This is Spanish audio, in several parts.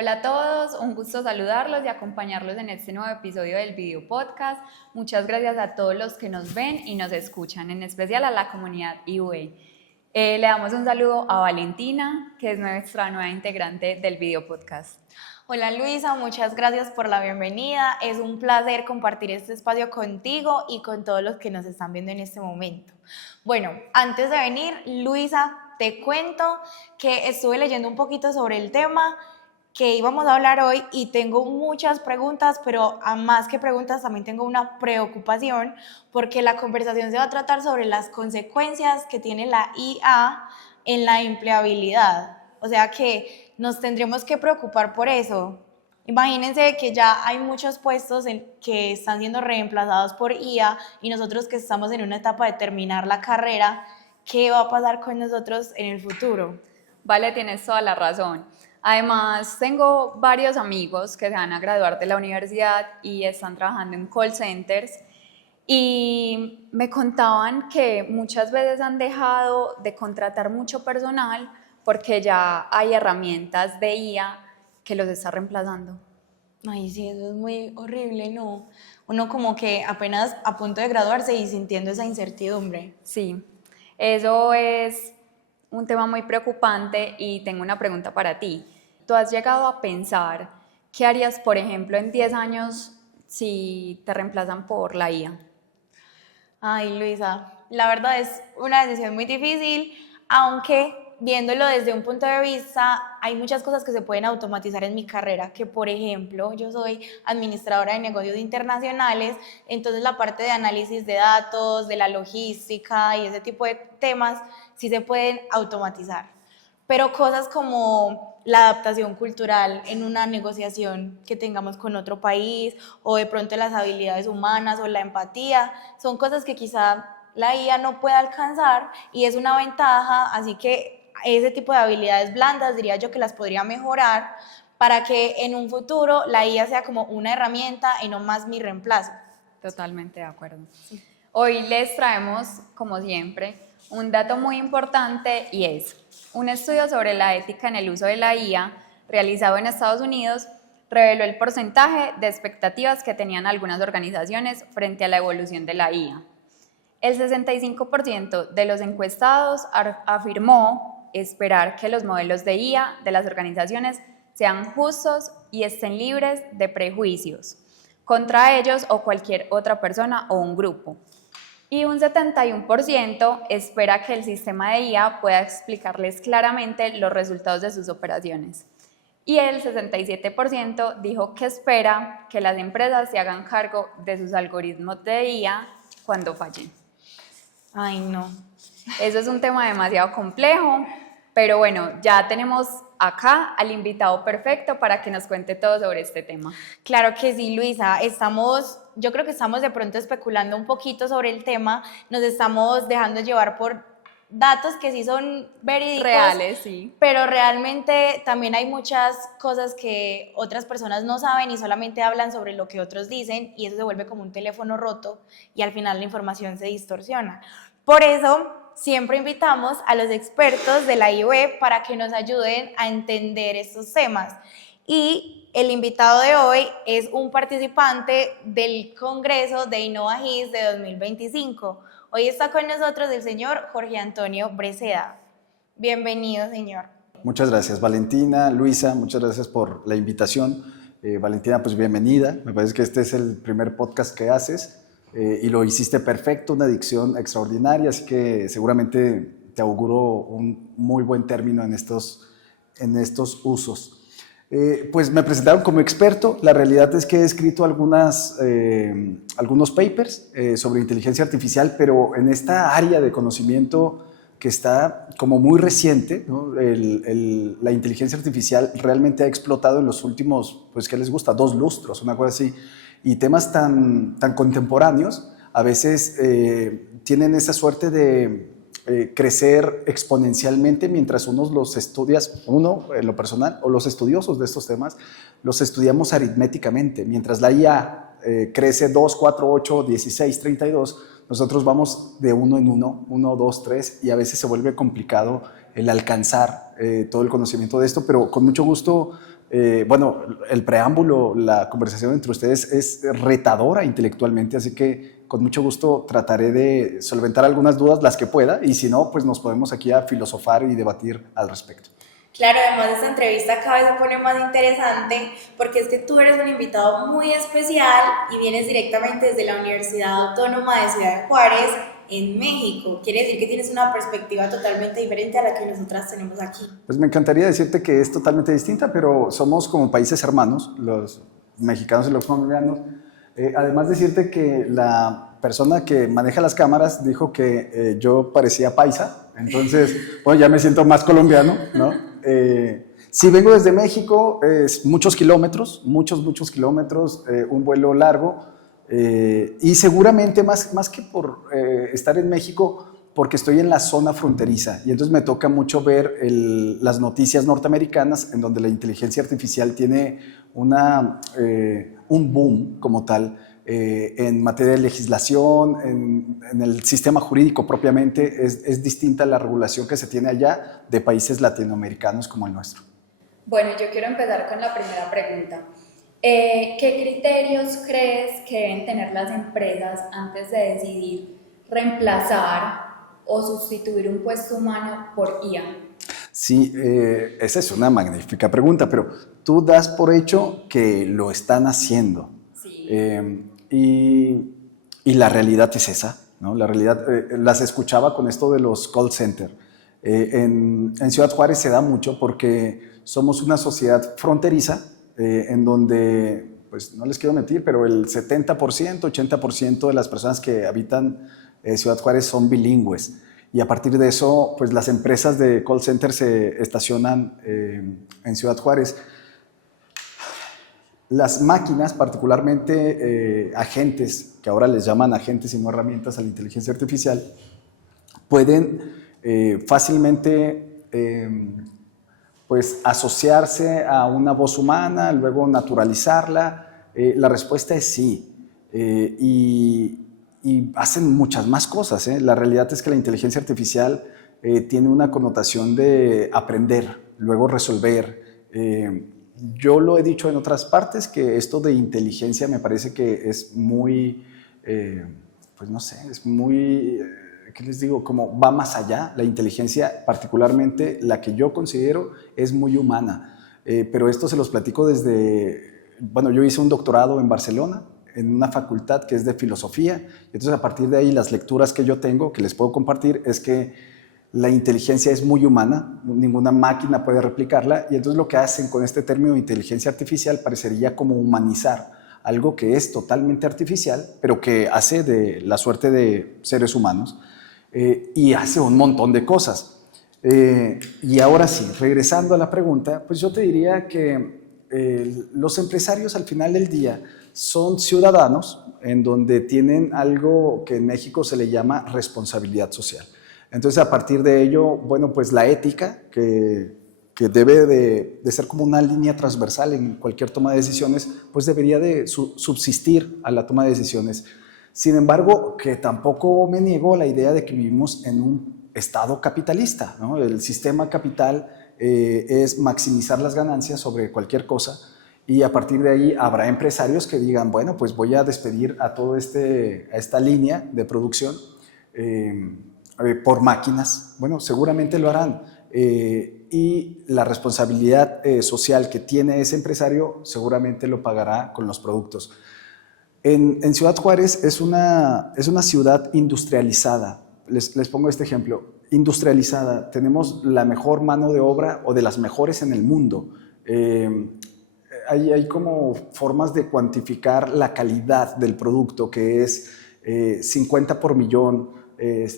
Hola a todos, un gusto saludarlos y acompañarlos en este nuevo episodio del video podcast. Muchas gracias a todos los que nos ven y nos escuchan, en especial a la comunidad IUE. Le damos un saludo a Valentina, que es nuestra nueva integrante del video podcast. Hola Luisa, muchas gracias por la bienvenida. Es un placer compartir este espacio contigo y con todos los que nos están viendo en este momento. Bueno, antes de venir, Luisa, te cuento que estuve leyendo un poquito sobre el tema que íbamos a hablar hoy y tengo muchas preguntas, pero a más que preguntas también tengo una preocupación porque la conversación se va a tratar sobre las consecuencias que tiene la IA en la empleabilidad. O sea que nos tendremos que preocupar por eso. Imagínense que ya hay muchos puestos que están siendo reemplazados por IA y nosotros que estamos en una etapa de terminar la carrera, ¿qué va a pasar con nosotros en el futuro? Vale, tienes toda la razón. Además, tengo varios amigos que se van a graduar de la universidad y están trabajando en call centers y me contaban que muchas veces han dejado de contratar mucho personal porque ya hay herramientas de IA que los está reemplazando. Ay, sí, eso es muy horrible, ¿no? Uno como que apenas a punto de graduarse y sintiendo esa incertidumbre. Sí, eso es un tema muy preocupante y tengo una pregunta para ti. ¿Tú has llegado a pensar qué harías, por ejemplo, en 10 años si te reemplazan por la IA? Ay, Luisa, la verdad es una decisión muy difícil, aunque viéndolo desde un punto de vista, hay muchas cosas que se pueden automatizar en mi carrera, que por ejemplo, yo soy administradora de negocios internacionales, entonces la parte de análisis de datos, de la logística y ese tipo de temas sí se pueden automatizar. Pero cosas como la adaptación cultural en una negociación que tengamos con otro país o de pronto las habilidades humanas o la empatía, son cosas que quizá la IA no puede alcanzar y es una ventaja, así que ese tipo de habilidades blandas diría yo que las podría mejorar para que en un futuro la IA sea como una herramienta y no más mi reemplazo. Totalmente de acuerdo. Hoy les traemos, como siempre, un dato muy importante y es un estudio sobre la ética en el uso de la IA realizado en Estados Unidos reveló el porcentaje de expectativas que tenían algunas organizaciones frente a la evolución de la IA. El 65% de los encuestados afirmó esperar que los modelos de IA de las organizaciones sean justos y estén libres de prejuicios contra ellos o cualquier otra persona o un grupo. Y un 71% espera que el sistema de IA pueda explicarles claramente los resultados de sus operaciones. Y el 67% dijo que espera que las empresas se hagan cargo de sus algoritmos de IA cuando fallen. Ay, no. Eso es un tema demasiado complejo, pero bueno, ya tenemos acá al invitado perfecto para que nos cuente todo sobre este tema. Claro que sí, Luisa, yo creo que estamos de pronto especulando un poquito sobre el tema, nos estamos dejando llevar por datos que sí son verídicos, reales, sí. Pero realmente también hay muchas cosas que otras personas no saben y solamente hablan sobre lo que otros dicen y eso se vuelve como un teléfono roto y al final la información se distorsiona. Por eso siempre invitamos a los expertos de la IUE para que nos ayuden a entender estos temas. Y el invitado de hoy es un participante del Congreso de InnovaGIS de 2025. Hoy está con nosotros el señor Jorge Antonio Breceda. Bienvenido, señor. Muchas gracias, Valentina, Luisa, muchas gracias por la invitación. Valentina, pues bienvenida. Me parece que este es el primer podcast que haces y lo hiciste perfecto, una dicción extraordinaria, así que seguramente te auguro un muy buen término en estos usos. Pues me presentaron como experto. La realidad es que he escrito algunos papers sobre inteligencia artificial, pero en esta área de conocimiento que está como muy reciente, ¿no? La inteligencia artificial realmente ha explotado en los últimos, pues, ¿qué les gusta? 2 lustros, una cosa así. Y temas tan contemporáneos a veces tienen esa suerte de crecer exponencialmente mientras uno los estudias, en lo personal, o los estudiosos de estos temas, los estudiamos aritméticamente. Mientras la IA crece 2, 4, 8, 16, 32, nosotros vamos de uno en uno, 1, 2, 3, y a veces se vuelve complicado el alcanzar todo el conocimiento de esto, pero con mucho gusto Bueno, el preámbulo, la conversación entre ustedes es retadora intelectualmente, así que con mucho gusto trataré de solventar algunas dudas, las que pueda, y si no, pues nos podemos aquí a filosofar y debatir al respecto. Claro, además esta entrevista cada vez se pone más interesante porque es que tú eres un invitado muy especial y vienes directamente desde la Universidad Autónoma de Ciudad de Juárez, en México. Quiere decir que tienes una perspectiva totalmente diferente a la que nosotras tenemos aquí. Pues me encantaría decirte que es totalmente distinta, pero somos como países hermanos, los mexicanos y los colombianos. Además decirte que la persona que maneja las cámaras dijo que yo parecía paisa, entonces, bueno, ya me siento más colombiano, ¿no? Sí, vengo desde México, muchos kilómetros, muchos kilómetros, un vuelo largo, y seguramente más que por estar en México, porque estoy en la zona fronteriza, y entonces me toca mucho ver las noticias norteamericanas, en donde la inteligencia artificial tiene un boom como tal, en materia de legislación, en el sistema jurídico propiamente, es distinta la regulación que se tiene allá de países latinoamericanos como el nuestro. Bueno, yo quiero empezar con la primera pregunta. ¿Qué criterios crees que deben tener las empresas antes de decidir reemplazar o sustituir un puesto humano por IA? Sí, esa es una magnífica pregunta, pero tú das por hecho que lo están haciendo. Sí. Y la realidad es esa, ¿no? La realidad, las escuchaba con esto de los call center. En Ciudad Juárez se da mucho porque somos una sociedad fronteriza, en donde, pues no les quiero mentir, pero el 70%, 80% de las personas que habitan Ciudad Juárez son bilingües. Y a partir de eso, pues las empresas de call center se estacionan en Ciudad Juárez. Las máquinas, particularmente agentes, que ahora les llaman agentes y no herramientas a la inteligencia artificial, pueden fácilmente pues asociarse a una voz humana, luego naturalizarla. La respuesta es sí. Y hacen muchas más cosas. La realidad es que la inteligencia artificial tiene una connotación de aprender, luego resolver. Yo lo he dicho en otras partes, que esto de inteligencia me parece que es muy, pues no sé, es muy, ¿qué les digo? Como va más allá. La inteligencia, particularmente la que yo considero, es muy humana. Pero esto se los platico bueno, yo hice un doctorado en Barcelona, en una facultad que es de filosofía. Entonces, a partir de ahí, las lecturas que yo tengo, que les puedo compartir, es que la inteligencia es muy humana, ninguna máquina puede replicarla, y entonces lo que hacen con este término de inteligencia artificial parecería como humanizar algo que es totalmente artificial, pero que hace de la suerte de seres humanos, y hace un montón de cosas. Y ahora sí, regresando a la pregunta, pues yo te diría que los empresarios al final del día son ciudadanos en donde tienen algo que en México se le llama responsabilidad social. Entonces, a partir de ello, bueno, pues la ética, que debe de ser como una línea transversal en cualquier toma de decisiones, pues debería de subsistir a la toma de decisiones. Sin embargo, que tampoco me niego a la idea de que vivimos en un estado capitalista, ¿no? El sistema capital es maximizar las ganancias sobre cualquier cosa, y a partir de ahí habrá empresarios que digan, bueno, pues voy a despedir a esta línea de producción por máquinas. Bueno, seguramente lo harán. Y la responsabilidad social que tiene ese empresario seguramente lo pagará con los productos. En Ciudad Juárez es una ciudad industrializada. Les pongo este ejemplo. Industrializada. Tenemos la mejor mano de obra, o de las mejores en el mundo. Hay como formas de cuantificar la calidad del producto, que es 50 por millón,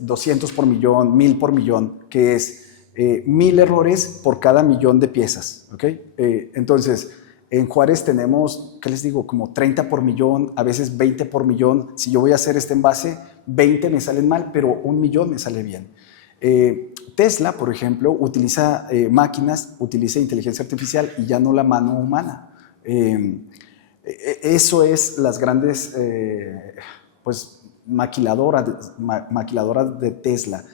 200 por millón, 1000 por millón, que es 1000 errores por cada millón de piezas. ¿Okay? Entonces, en Juárez tenemos, ¿qué les digo? Como 30 por millón, a veces 20 por millón. Si yo voy a hacer este envase, 20 me salen mal, pero 1 millón me sale bien. Tesla, por ejemplo, utiliza máquinas, utiliza inteligencia artificial y ya no la mano humana. Eso es las grandes pues, maquiladoras de Tesla.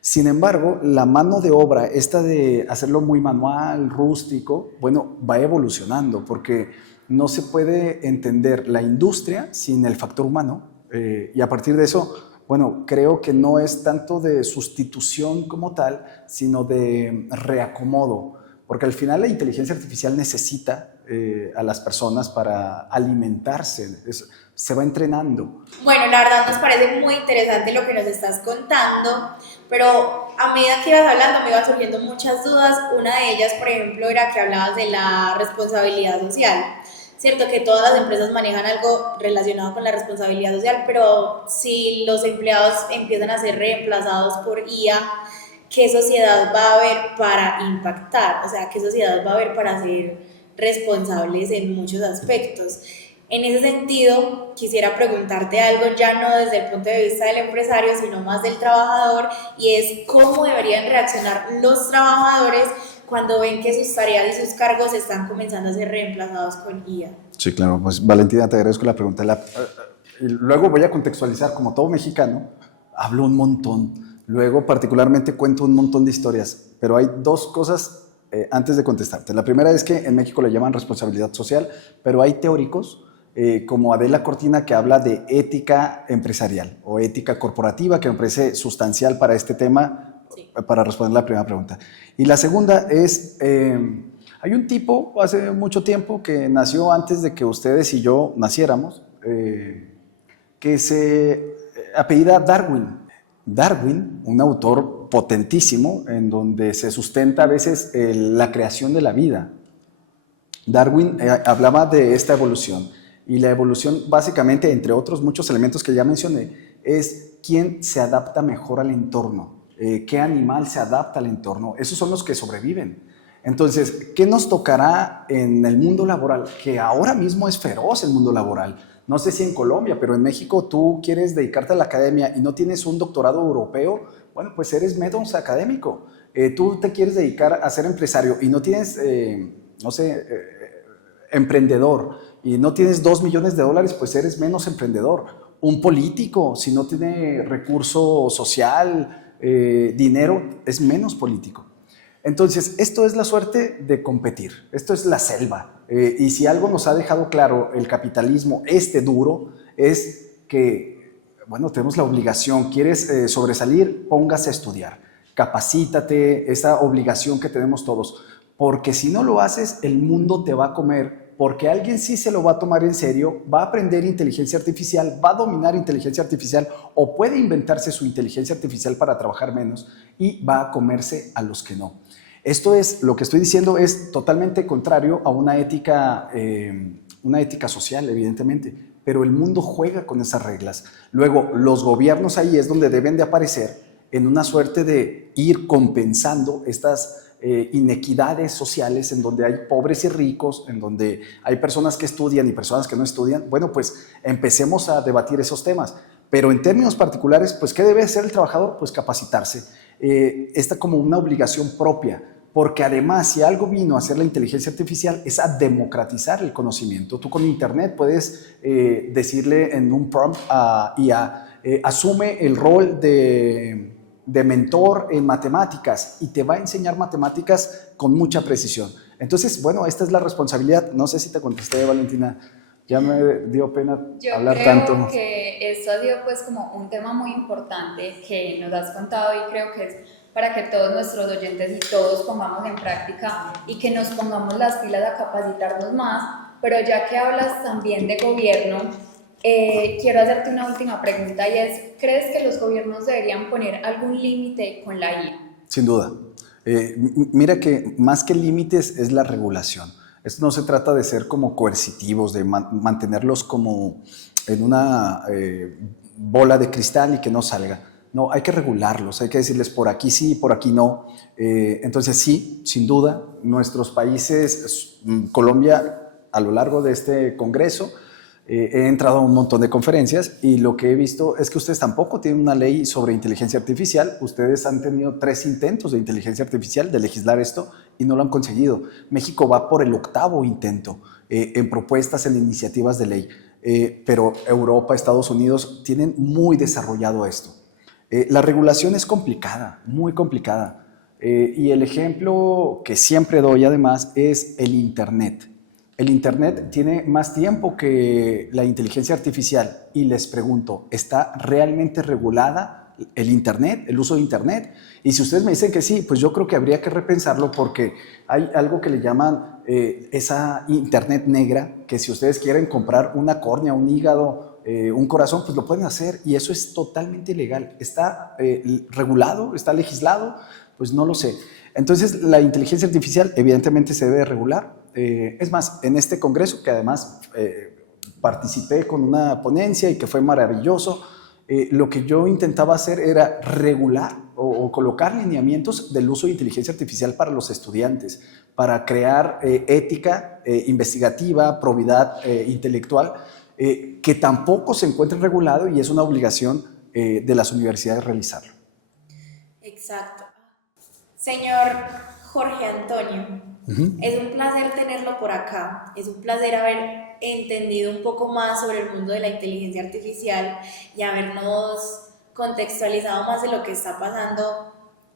Sin embargo, la mano de obra, esta de hacerlo muy manual, rústico, bueno, va evolucionando porque no se puede entender la industria sin el factor humano y a partir de eso, bueno, creo que no es tanto de sustitución como tal, sino de reacomodo, porque al final la inteligencia artificial necesita a las personas para alimentarse, se va entrenando. Bueno, la verdad nos parece muy interesante lo que nos estás contando, pero a medida que ibas hablando me iban surgiendo muchas dudas. Una de ellas, por ejemplo, era que hablabas de la responsabilidad social. Cierto que todas las empresas manejan algo relacionado con la responsabilidad social, pero si los empleados empiezan a ser reemplazados por IA, ¿qué sociedad va a haber para impactar? O sea, ¿qué sociedad va a haber para ser responsables en muchos aspectos? En ese sentido, quisiera preguntarte algo ya no desde el punto de vista del empresario, sino más del trabajador, y es cómo deberían reaccionar los trabajadores cuando ven que sus tareas y sus cargos están comenzando a ser reemplazados con IA. Sí, claro, pues Valentina, te agradezco la pregunta. Y luego voy a contextualizar, como todo mexicano, hablo un montón. Luego, particularmente, cuento un montón de historias, pero hay dos cosas antes de contestarte. La primera es que en México le llaman responsabilidad social, pero hay teóricos como Adela Cortina que habla de ética empresarial o ética corporativa, que me parece sustancial para este tema, sí, para responder la primera pregunta. Y la segunda es, hay un tipo hace mucho tiempo que nació antes de que ustedes y yo naciéramos, que se apellida Darwin. Darwin, un autor potentísimo en donde se sustenta a veces la creación de la vida. Darwin hablaba de esta evolución y la evolución básicamente, entre otros muchos elementos que ya mencioné, es quién se adapta mejor al entorno, qué animal se adapta al entorno, esos son los que sobreviven. Entonces, ¿qué nos tocará en el mundo laboral? Que ahora mismo es feroz el mundo laboral. No sé si en Colombia, pero en México tú quieres dedicarte a la academia y no tienes un doctorado europeo, bueno, pues eres menos académico. Tú te quieres dedicar a ser empresario y no tienes, no sé, emprendedor y no tienes $2 millones, pues eres menos emprendedor. Un político, si no tiene recurso social, dinero, es menos político. Entonces, esto es la suerte de competir, esto es la selva. Y si algo nos ha dejado claro el capitalismo, duro, es que, bueno, tenemos la obligación, quieres sobresalir, póngase a estudiar, capacítate, esa obligación que tenemos todos, porque si no lo haces, el mundo te va a comer, porque alguien sí se lo va a tomar en serio, va a aprender inteligencia artificial, va a dominar inteligencia artificial o puede inventarse su inteligencia artificial para trabajar menos y va a comerse a los que no. Esto es, lo que estoy diciendo es totalmente contrario a una ética social, evidentemente, pero el mundo juega con esas reglas. Luego, los gobiernos ahí es donde deben de aparecer en una suerte de ir compensando estas inequidades sociales en donde hay pobres y ricos, en donde hay personas que estudian y personas que no estudian. Bueno, pues empecemos a debatir esos temas. Pero en términos particulares, pues ¿qué debe hacer el trabajador? Pues capacitarse. Esta como una obligación propia, porque además si algo vino a hacer la inteligencia artificial es a democratizar el conocimiento. Tú con internet puedes decirle en un prompt a IA, asume el rol de mentor en matemáticas y te va a enseñar matemáticas con mucha precisión. Entonces, bueno, esta es la responsabilidad. No sé si te contesté, Valentina. Ya me dio pena hablar tanto. Yo creo que esto ha sido pues como un tema muy importante que nos has contado y creo que es para que todos nuestros oyentes y todos pongamos en práctica y que nos pongamos las pilas a capacitarnos más. Pero ya que hablas también de gobierno, quiero hacerte una última pregunta y es, ¿crees que los gobiernos deberían poner algún límite con la IA? Sin duda. Mira que más que límites es la regulación. Esto no se trata de ser como coercitivos, de mantenerlos como en una bola de cristal y que no salga. No, hay que regularlos, hay que decirles por aquí sí, por aquí no. Entonces sí, sin duda, nuestros países, Colombia, a lo largo de este congreso, he entrado a un montón de conferencias y lo que he visto es que ustedes tampoco tienen una ley sobre inteligencia artificial. Ustedes han tenido 3 intentos de inteligencia artificial, de legislar esto, y no lo han conseguido. México va por el 8º intento en propuestas, en iniciativas de ley, pero Europa, Estados Unidos tienen muy desarrollado esto. La regulación es complicada, muy complicada. Y el ejemplo que siempre doy además es el Internet. El Internet tiene más tiempo que la inteligencia artificial y les pregunto, ¿está realmente regulada el Internet, el uso de Internet? Y si ustedes me dicen que sí, pues yo creo que habría que repensarlo porque hay algo que le llaman esa Internet negra, que si ustedes quieren comprar una córnea, un hígado, un corazón, pues lo pueden hacer y eso es totalmente ilegal. ¿Está regulado? ¿Está legislado? Pues no lo sé. Entonces la inteligencia artificial evidentemente se debe regular. Es más, en este congreso, que además participé con una ponencia y que fue maravilloso, lo que yo intentaba hacer era regular o colocar lineamientos del uso de inteligencia artificial para los estudiantes, para crear ética investigativa, probidad intelectual, que tampoco se encuentre regulado y es una obligación de las universidades realizarlo. Exacto. Señor Jorge Antonio, es un placer tenerlo por acá, es un placer haber entendido un poco más sobre el mundo de la inteligencia artificial y habernos contextualizado más de lo que está pasando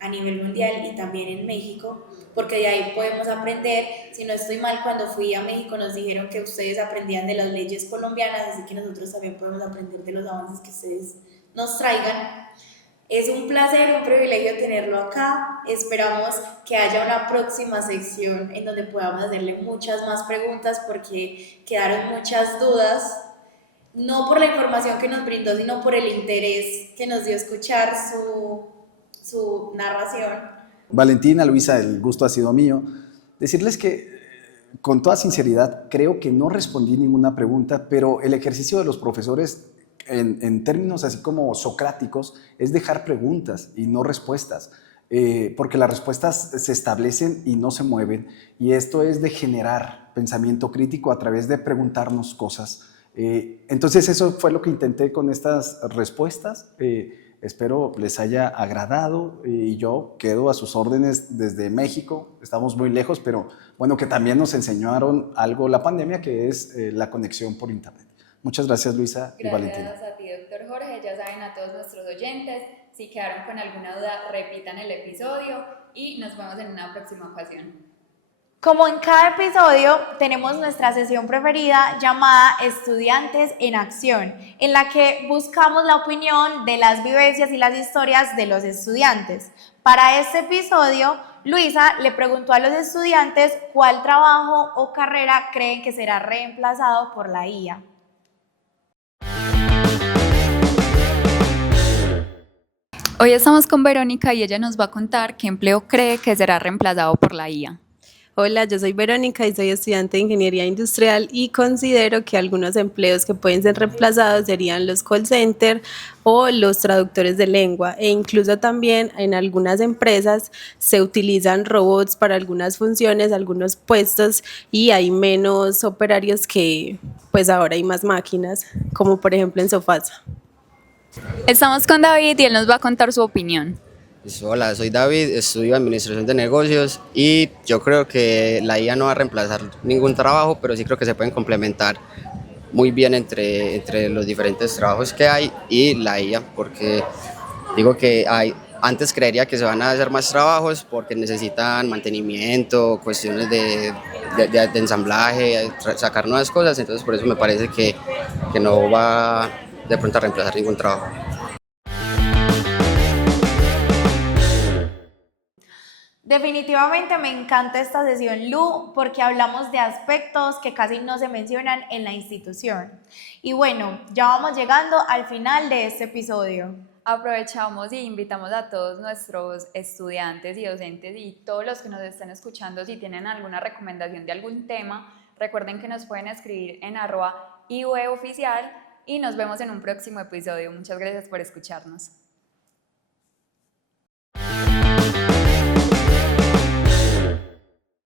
a nivel mundial y también en México, porque de ahí podemos aprender. Si no estoy mal, cuando fui a México nos dijeron que ustedes aprendían de las leyes colombianas, así que nosotros también podemos aprender de los avances que ustedes nos traigan. Es un placer y un privilegio tenerlo acá. Esperamos que haya una próxima sección en donde podamos hacerle muchas más preguntas porque quedaron muchas dudas, no por la información que nos brindó, sino por el interés que nos dio escuchar su narración. Valentina, Luisa, el gusto ha sido mío. Decirles que, con toda sinceridad, creo que no respondí ninguna pregunta, pero el ejercicio de los profesores en términos así como socráticos, es dejar preguntas y no respuestas, porque las respuestas se establecen y no se mueven, y esto es de generar pensamiento crítico a través de preguntarnos cosas. Entonces eso fue lo que intenté con estas respuestas. Espero les haya agradado y yo quedo a sus órdenes desde México. Estamos muy lejos, pero bueno, que también nos enseñaron algo la pandemia, que es la conexión por Internet. Muchas gracias, Luisa y Valentina. Gracias a ti, doctor Jorge. Ya saben, a todos nuestros oyentes, si quedaron con alguna duda, repitan el episodio y nos vemos en una próxima ocasión. Como en cada episodio, tenemos nuestra sesión preferida llamada Estudiantes en Acción, en la que buscamos la opinión de las vivencias y las historias de los estudiantes. Para este episodio, Luisa le preguntó a los estudiantes cuál trabajo o carrera creen que será reemplazado por la IA. Hoy estamos con Verónica y ella nos va a contar qué empleo cree que será reemplazado por la IA. Hola, yo soy Verónica y soy estudiante de Ingeniería Industrial y considero que algunos empleos que pueden ser reemplazados serían los call center o los traductores de lengua, e incluso también en algunas empresas se utilizan robots para algunas funciones, algunos puestos, y hay menos operarios que pues ahora hay más máquinas, como por ejemplo en Sofasa. Estamos con David y él nos va a contar su opinión. Hola, soy David, estudio Administración de Negocios y yo creo que la IA no va a reemplazar ningún trabajo, pero sí creo que se pueden complementar muy bien entre los diferentes trabajos que hay y la IA, porque digo que antes creería que se van a hacer más trabajos porque necesitan mantenimiento, cuestiones de ensamblaje, sacar nuevas cosas, entonces por eso me parece que no va de pronto a reemplazar ningún trabajo. Definitivamente me encanta esta sesión, Lu, porque hablamos de aspectos que casi no se mencionan en la institución. Y bueno, ya vamos llegando al final de este episodio. Aprovechamos y invitamos a todos nuestros estudiantes y docentes y todos los que nos estén escuchando, si tienen alguna recomendación de algún tema, recuerden que nos pueden escribir en @IUEoficial y nos vemos en un próximo episodio. Muchas gracias por escucharnos.